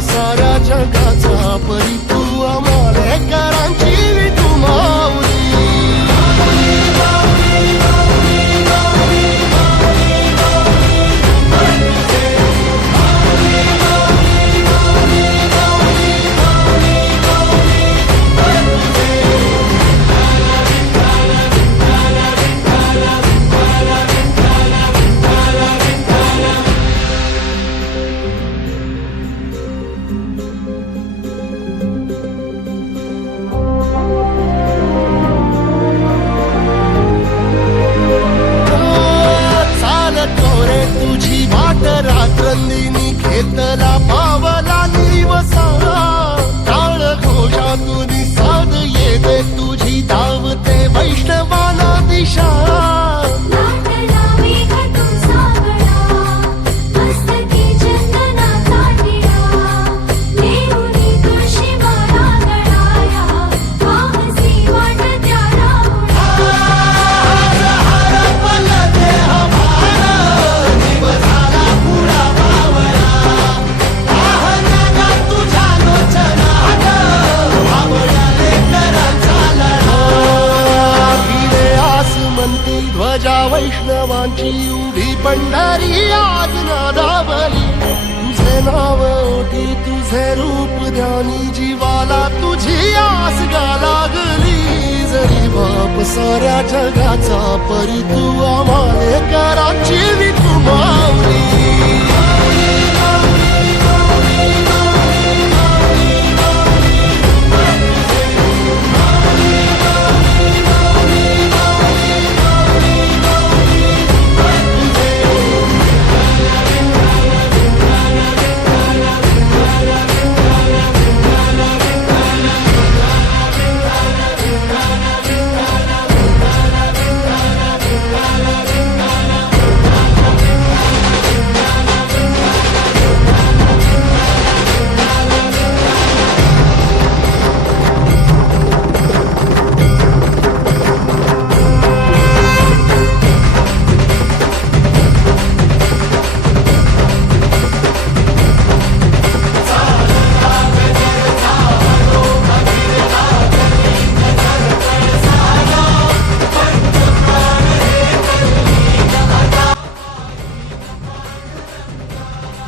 साऱ्या जगाचा परी तू आम्हाला करांची तू माऊली रात्रंदिनी घेतला पावला निवसा टाळ घोषातून साध येते तुझी धावते वैष्णवाना दिशा ध्वजा वैष्णवांची उभी पंढरी आज नादावली तुझे नाव ओठी तुझे रूप ध्यानी जीवाला तुझी आस गा लागली जरी बाप साऱ्या जगाचा परी तू आम्हाला कराची तू माऊली